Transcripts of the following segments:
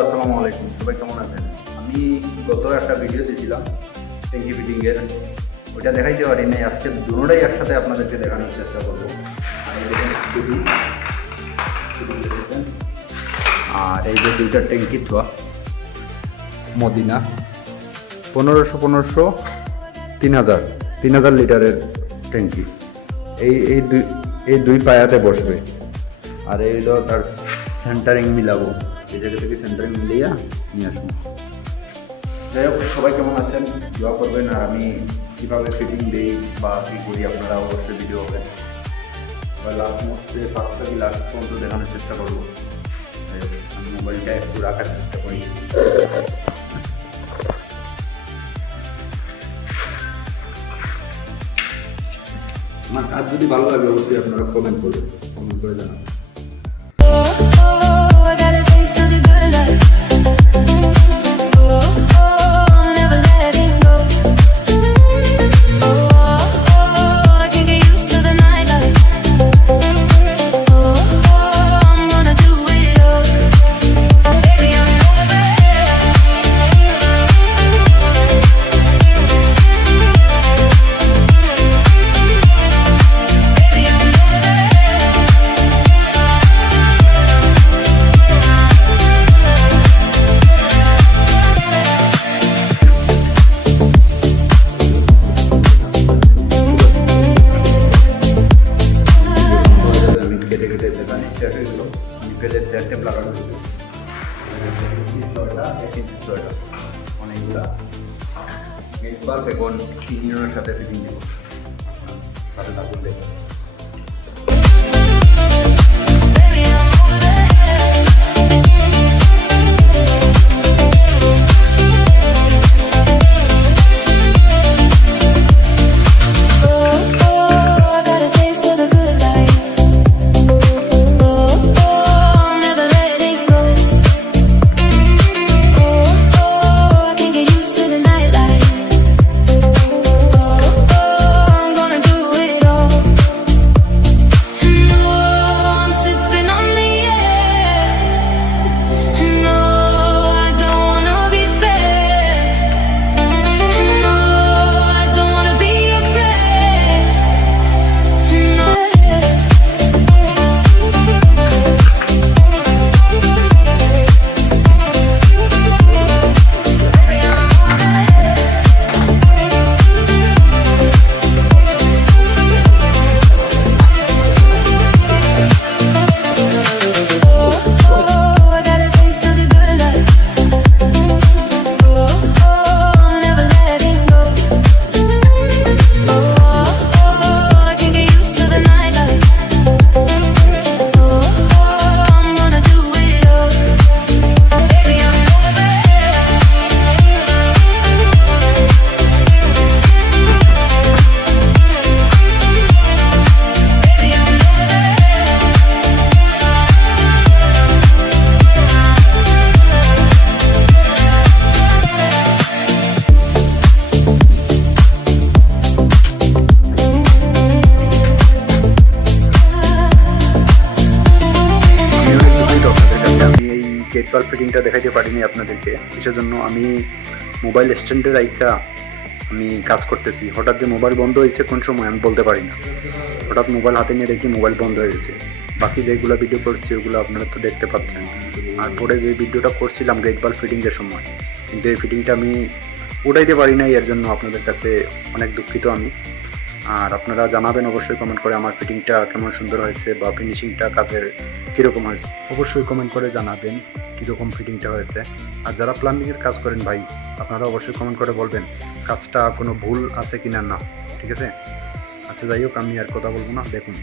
আসসালামু আলাইকুম, সবাই কেমন আছেন? আমি গত একটা ভিডিও দিয়েছিলাম ট্যাঙ্কি ফিটিংয়ের, ওইটা দেখাইতে পারি নাই। আজকে দুটোটাই একসাথে আপনাদেরকে দেখানোর চেষ্টা করবো। আর এই যে দুইটা ট্যাঙ্কি ধোয়া মদিনা 1500 3000 লিটারের ট্যাঙ্কি। এই দুই পায়াতে বসবে। আর এই হলো তার সেন্টারিং মিলাবো, এই জায়গা থেকে সেন্টারিং মিলিয়ে নিয়ে আসবো। যাই হোক, সবাই কেমন আছেন দোয়া করবেন। আর আমি কীভাবে ফিটিং দিই বা কী করি আপনারা অবশ্যই ভিডিও হবেন। এবার লাস্ট মুহূর্তে ফার্স্ট থেকে লাস্ট পর্যন্ত দেখানোর চেষ্টা করবো। আমি মোবাইলটা একটু রাখার চেষ্টা করি। আমার কাজ যদি ভালো লাগে অবশ্যই আপনারা কমেন্ট করবেন, কমেন্ট করে জানাবেন। অনেকগুলা এখন ইঞ্জিনের সাথে ফিটিং দিব সাথে না করলে। গেট বাল্ব ফিটিংটা দেখাইতে পারিনি আপনাদেরকে, সেজন্য আমি মোবাইল স্ট্যান্ডের আইকা আমি কাজ করতেছি। হঠাৎ যে মোবাইল বন্ধ হয়েছে কোন সময় আমি বলতে পারি না। হঠাৎ মোবাইল হাতে নিয়ে দেখি মোবাইল বন্ধ হয়ে গেছে। বাকি যেগুলো ভিডিও করছি ওগুলো আপনারা তো দেখতে পাচ্ছেন। আর পরে যে ভিডিওটা করছিলাম গেট বাল্ব ফিটিংয়ের সময়, কিন্তু এই ফিটিংটা আমি উঠাইতে পারি নাই, এর জন্য আপনাদের কাছে অনেক দুঃখিত আমি। আর আপনারা জানাবেন অবশ্যই কমেন্ট করে আমার ফিটিংটা কেমন সুন্দর হয়েছে বা ফিনিশিংটা কাজের কীরকম হয়েছে। অবশ্যই কমেন্ট করে জানাবেন কীরকম ফিটিংটা হয়েছে। আর যারা প্লাম্বিংয়ের কাজ করেন ভাই, আপনারা অবশ্যই কমেন্ট করে বলবেন কাজটা কোনো ভুল আছে কিনা না, ঠিক আছে? আচ্ছা, যাই হোক, আমি আর কথা বলবো না, দেখুন।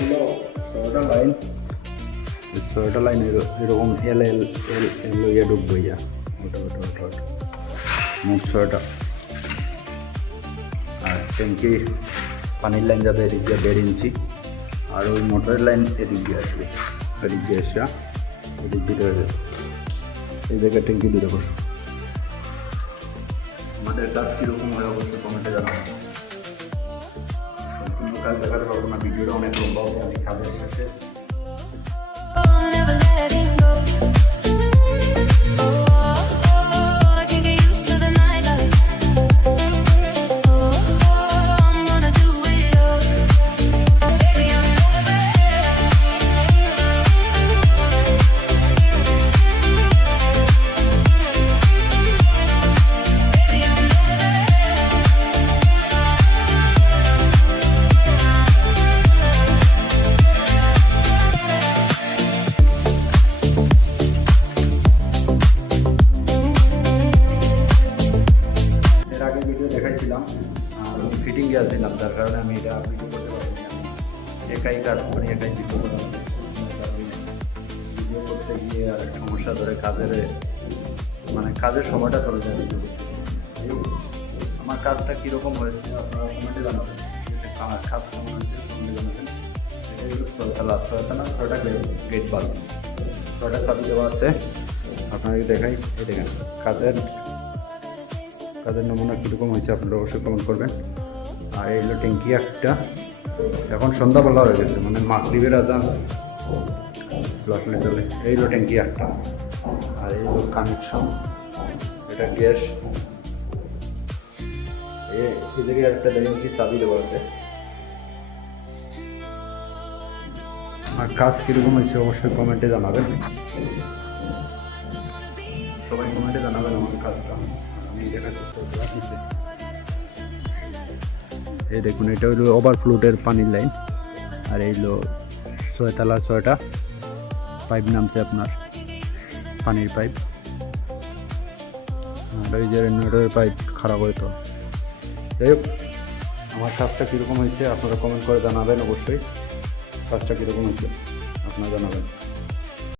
হলো 6টা লাইন, 6টা লাইন এরকম এল এল এল এল ইয়ে ঢুকবো ইয়া, ওটা মোট 6টা। আর ট্যাঙ্কি পানির লাইন যাবে এদিক দিয়ে 1.5 ইঞ্চি, আর ওই মোটরের লাইন এদিক দিয়ে আসবে, এদিক দিয়ে এসে এদিক দিয়ে হয়ে যাবে। এই জায়গায় ট্যাঙ্কি দিতে পারবো। আমাদের কাজ কীরকম হয় অবশ্যই কমেন্টে জানাবো। সম্পূর্ণ কাজ দেখাতে পারবো না, ভিডিওটা অনেক লম্বা হবে। আমি খাবার কাছে Never letting go. I can't get used to the nightlife. I'm gonna do it all. Baby, I'm never there. Baby, I'm এর আগে ভিডিও দেখাইছিলাম, আর আমি ফিটিং গিয়েছিলাম, যার কারণে আমি এটা ভিডিও করতে পারিনি। আমি একাই কাজ করি, একাই ভিডিও করতে গিয়ে আর একটা সমস্যা ধরে কাজের সময়টা চলে যায় ভিডিও করতে। আমার কাজটা কীরকম হয়েছে আপনারা কমেন্টে জানাবেন। আমার কাজ কেমন হয়েছে কমেন্টে জানাবেন। ছয়টা গেট বাল্ব, 6টা চাবি দেওয়া আছে। আপনাকে দেখাই, এই দেখেন কাজের নমুনা কীরকম হয়েছে আপনারা অবশ্যই কমেন্ট করবেন। আর এই হলো ট্যাঙ্কি একটা। এখন সন্ধ্যাবেলা হয়ে গেছে, মানে মাগরিবের আজান আসলে চলে। এই হলো ট্যাঙ্কি একটা। আর এই হলো কানেকশন, এটা গ্যাস। এদিকে একটা 1.5 ইঞ্চি চাবি দেওয়া আছে। আর কাজ কীরকম হয়েছে অবশ্যই কমেন্টে জানাবেন। সবাই কমেন্টে জানাবেন আমার কাজটা। আমি দেখা করতে। এই দেখুন, এটা হলো ওভারফ্লোটের পানির লাইন। আর এই হলো 6তলা 6টা পাইপ নামছে আপনার, পানির পাইপ। আর ওই যে রেনোভেটরের পাইপ খারাপ হয়তো। যাই হোক, আমার কাজটা কীরকম হয়েছে আপনারা কমেন্ট করে জানাবেন। অবশ্যই কাজটা কীরকম হয়েছে আপনারা জানাবেন।